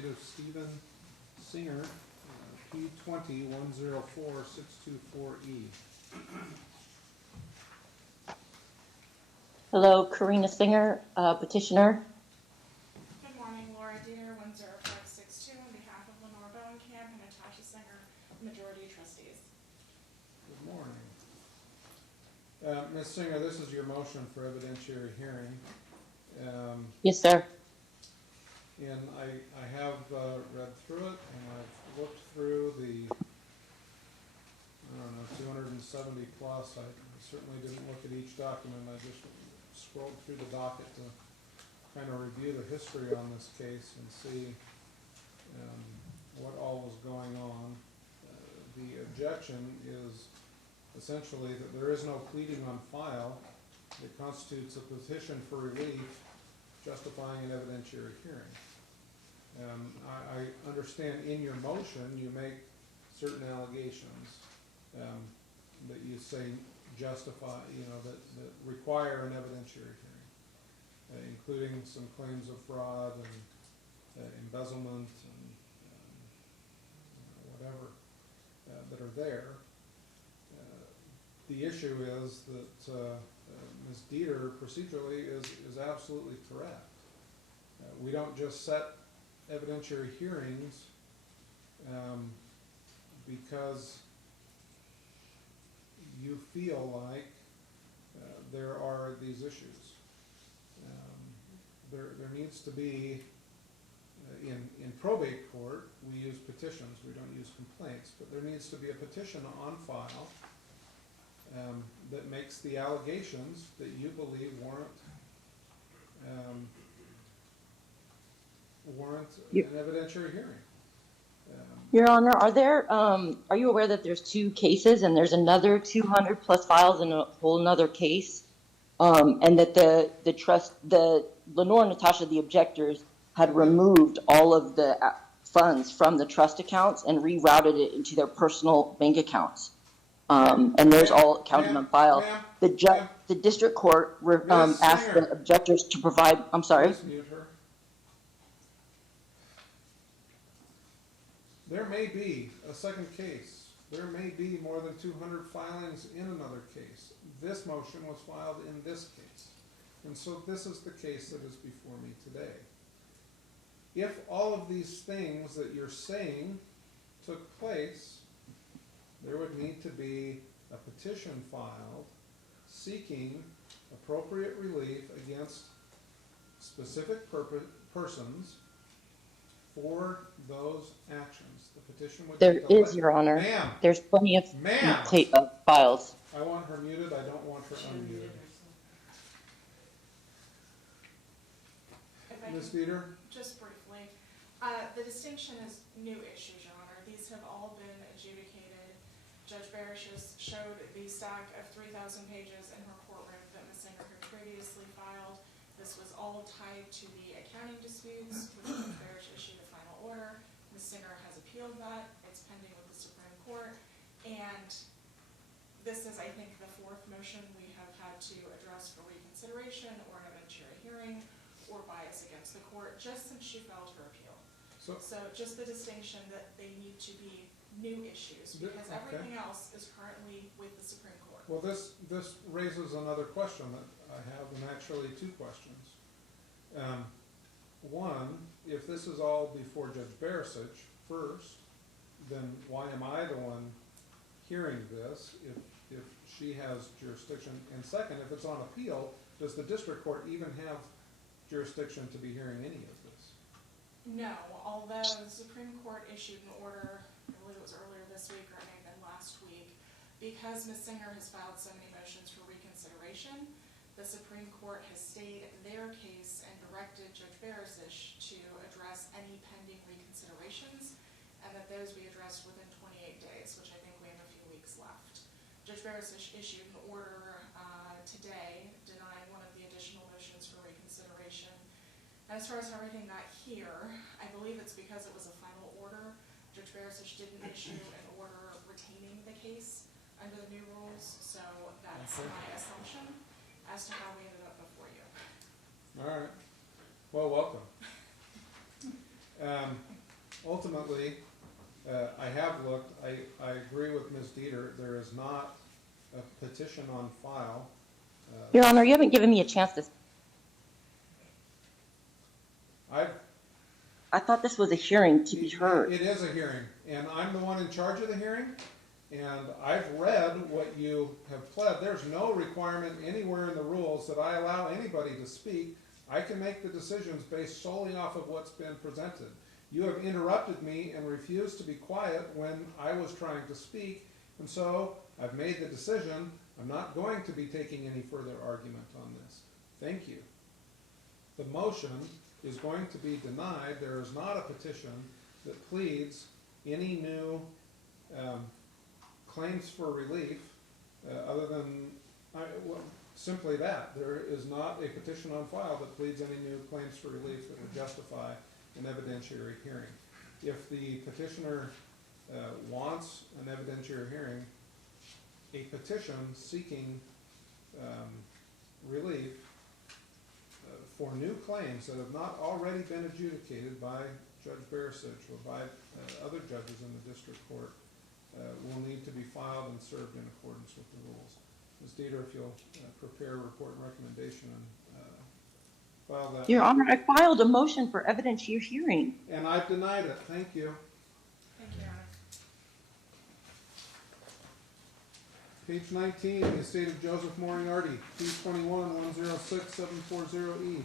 estate of Stephen Singer, P20104624E. Hello, Karina Singer, petitioner. Good morning, Laura Deeter, 10562, on behalf of Lenore Bowenkamp and Natasha Singer, majority trustees. Good morning. Ms. Singer, this is your motion for evidentiary hearing. Yes, sir. And I have read through it, and I've looked through the, 270 plus. I certainly didn't look at each document. I just scrolled through the docket to kind of review the history on this case and see what all was going on. The objection is essentially that there is no pleading on file that constitutes a petition for relief justifying an evidentiary hearing. I understand in your motion you make certain allegations that you say justify, that require an evidentiary hearing, including some claims of fraud and embezzlement and whatever that are there. The issue is that Ms. Deeter procedurally is absolutely correct. We don't just set evidentiary hearings because you feel like there are these issues. There needs to be, in probate court, we use petitions, we don't use complaints, but there needs to be a petition on file that makes the allegations that you believe warrant an evidentiary hearing. Your Honor, are you aware that there's two cases and there's another 200 plus files in a whole nother case? And that the Lenore and Natasha, the objectors, had removed all of the funds from the trust accounts and rerouted it into their personal bank accounts. And there's all accounted on file. The district court asked the objectors to provide, I'm sorry. There may be a second case. There may be more than 200 filings in another case. This motion was filed in this case. And so this is the case that is before me today. If all of these things that you're saying took place, there would need to be a petition filed seeking appropriate relief against specific persons for those actions. The petition would There is, Your Honor. Ma'am. There's plenty of files. I want her muted. I don't want her unmuted. Ms. Deeter? Just briefly, the distinction is new issues, Your Honor. These have all been adjudicated. Judge Barish showed the stack of 3,000 pages in her courtroom that Ms. Singer had previously filed. This was all tied to the accounting disputes, which Judge Barish issued a final order. Ms. Singer has appealed that. It's pending with the Supreme Court. And this is, I think, the fourth motion we have had to address for reconsideration or an evidentiary hearing or bias against the court just since she filed her appeal. So just the distinction that they need to be new issues because everything else is currently with the Supreme Court. Well, this raises another question that I have, and actually two questions. One, if this is all before Judge Barisic first, then why am I the one hearing this if she has jurisdiction? And second, if it's on appeal, does the district court even have jurisdiction to be hearing any of this? No, although the Supreme Court issued an order, I believe it was earlier this week or it may have been last week, because Ms. Singer has filed so many motions for reconsideration, the Supreme Court has stayed their case and directed Judge Barisic to address any pending reconsiderations and that those be addressed within 28 days, which I think we have a few weeks left. Judge Barisic issued an order today denying one of the additional motions for reconsideration. And as far as everything got here, I believe it's because it was a final order. Judge Barisic didn't issue an order retaining the case under the new rules, so that's my assumption as to how we ended up before you. All right. Well, welcome. ultimately, I have looked, I agree with Ms. Deeter, there is not a petition on file. Your Honor, you haven't given me a chance to. I thought this was a hearing to be heard. It is a hearing, and I'm the one in charge of the hearing, and I've read what you have pled. There's no requirement anywhere in the rules that I allow anybody to speak. I can make the decisions based solely off of what's been presented. You have interrupted me and refused to be quiet when I was trying to speak, and so I've made the decision. I'm not going to be taking any further argument on this. Thank you. The motion is going to be denied. There is not a petition that pleads any new claims for relief other than simply that. There is not a petition on file that pleads any new claims for relief that would justify an evidentiary hearing. If the petitioner wants an evidentiary hearing, a petition seeking relief for new claims that have not already been adjudicated by Judge Barasich or by other judges in the district court will need to be filed and served in accordance with the rules. Ms. Deeter, if you'll prepare a report and recommendation and file that. Your Honor, I filed a motion for evidentiary hearing. And I've denied it. Thank you. Thank you, Your Honor. Page 19, the estate of Joseph Moriarty, P21-106-740E.